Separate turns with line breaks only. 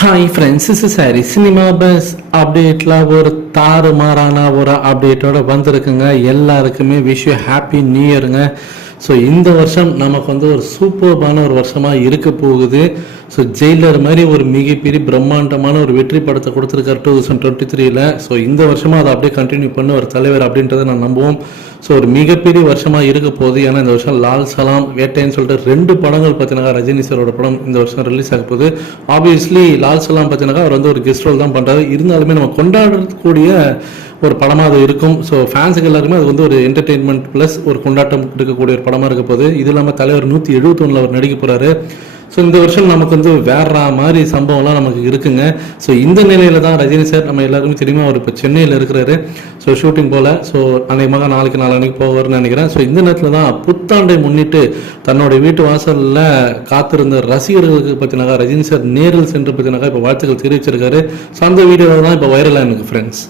Hi friends is sorry cinema buzz அப்டேட்டில் ஒரு தாறுமாறான ஒரு அப்டேட்டோட வந்திருக்குங்க. எல்லாருக்குமே விஷ் யூ ஹாப்பி நியூ இயருங்க ஸோ இந்த வருஷம் நமக்கு வந்து ஒரு சூப்பர்பான ஒரு வருஷமாக இருக்க போகுது. ஸோ ஜெயிலர் மாதிரி ஒரு மிகப்பெரிய பிரம்மாண்டமான ஒரு வெற்றி படத்தை கொடுத்துருக்காரு டூ தௌசண்ட் டுவெண்ட்டி த்ரீல ஸோ இந்த வருஷமாக அதை அப்படியே கண்டினியூ பண்ண ஒரு தலைவர் அப்படின்றத நான் நம்புவோம். ஸோ ஒரு மிகப்பெரிய வருஷமாக இருக்க போகுது. ஏன்னா இந்த வருஷம் லால் சலாம் வேட்டைன்னு சொல்லிட்டு ரெண்டு படங்கள் பார்த்தீங்கன்னா ரஜினி சாரோட படம் இந்த வருஷம் ரிலீஸ் ஆக போகுது. ஆப்வியஸ்லி லால் சலாம் பார்த்தீங்கன்னா அவர் வந்து ஒரு கெஸ்ட் ரோல் தான் பண்ணுறாரு இருந்தாலுமே நம்ம கொண்டாடக்கூடிய ஒரு படமாக அது இருக்கும். ஸோ ஃபேன்ஸுக்கு எல்லாருமே அது வந்து ஒரு என்டர்டெயின்மெண்ட் ப்ளஸ் ஒரு கொண்டாட்டம் இருக்கக்கூடிய ஒரு படமாக இருக்க போகுது. இது இல்லாமல் தலைவர் நூற்றி எழுபத்தொன்னில் அவர் நடிக்க போகிறாரு ஸோ இந்த வருஷம் நமக்கு வந்து வேற மாதிரி சம்பவம்லாம் நமக்கு இருக்குங்க. ஸோ இந்த நிலையில தான் ரஜினி சார் நம்ம எல்லாருக்குமே தெரியுமா? அவர் இப்போ சென்னையில் இருக்கிறாரு. ஸோ ஷூட்டிங் போல. ஸோ அநேகமாக நாளைக்கு நாளைக்கு போவார்னு நினைக்கிறேன். ஸோ இந்த நேரத்தில் தான் புத்தாண்டை முன்னிட்டு தன்னுடைய வீட்டு வாசலில் காத்திருந்த ரசிகர்களுக்கு பற்றினாக்கா ரஜினி சார் நேரில் சென்று பற்றினாக்கா இப்போ வாழ்த்துக்கள் தெரிவிச்சிருக்காரு. ஸோ அந்த வீடியோ தான் இப்போ வைரலாக எனக்கு ஃப்ரெண்ட்ஸ்